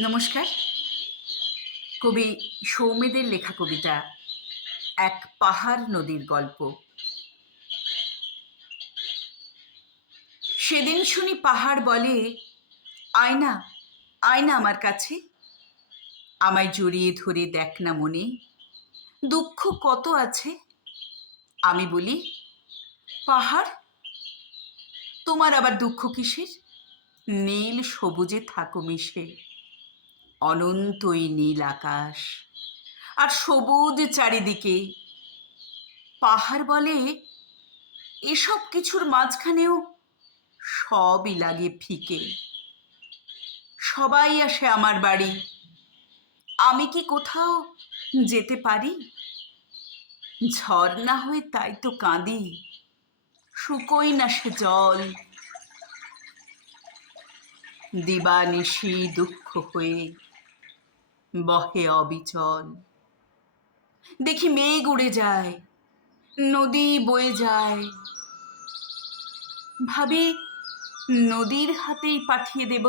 নমস্কার। কবি সৌমেদের লেখা কবিতা এক পাহাড় নদীর গল্প। সেদিন শুনি পাহাড় বলে, আয় না, আয় না আমার কাছে, আমায় জড়িয়ে ধরে দেখ না মনে, দুঃখ কত আছে। আমি বলি, পাহাড়, তোমার আবার দুঃখ কিসের? নীল সবুজে থাকো মিশে, অনন্তই নীল আকাশ আর সবুজ চারিদিকে। পাহাড় বলে, এসব কিছুর মাঝখানেও সবই লাগে ফিকে। সবাই আসে আমার বাড়ি, আমি কি কোথাও যেতে পারি? ঝর্ণা হয়ে তাই তো কাঁদি, শুকোই না সে জল। দিবানিশি দুঃখ হয়ে বহে অবিচল। দেখি মেঘ উড়ে যায়, নদী বয়ে যায়, ভাবি নদীর হাতেই পাঠিয়ে দেব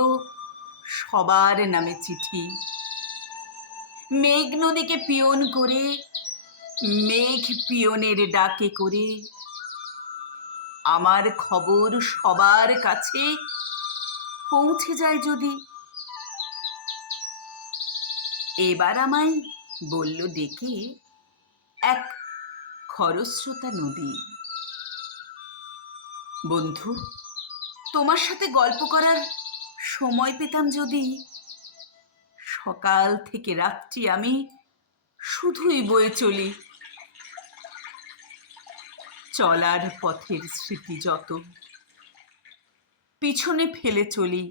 সবার নামে চিঠি। মেঘ নদীকে পিয়ন করে, মেঘ পিয়নের ডাকে করে আমার খবর সবার কাছে পৌঁছে যায় যদি। এবার আমায় বলল ডেকে এক খরস্রোতা নদী, বন্ধু, তোমার সাথে গল্প করার সময় পেতাম যদি। সকাল থেকে রাত্রি আমি শুধুই বয়ে চলি, চলার পথের স্মৃতি যত পিছনে ফেলে চলি।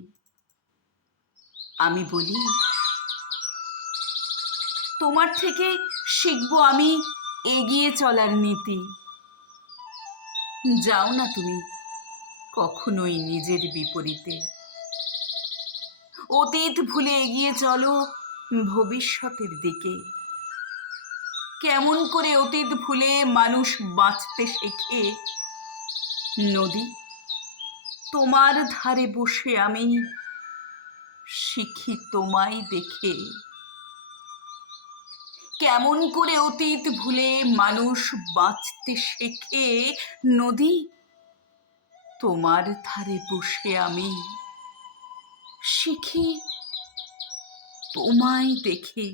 আমি বলি, তোমার থেকে শিখবো আমি এগিয়ে চলার নীতি। যাও না তুমি কখনোই নিজের বিপরীতে, অতীত ভুলে এগিয়ে চলো ভবিষ্যতের দিকে। কেমন করে অতীত ভুলে মানুষ বাঁচতে শেখে? নদী, তোমার ধারে বসে আমি শিখি তোমায় দেখে। কেমন করে অতীত ভুলে মানুষ বাঁচতে শেখে? নদী, তোমার ধারে বসে আমি শিখি তোমায় দেখে।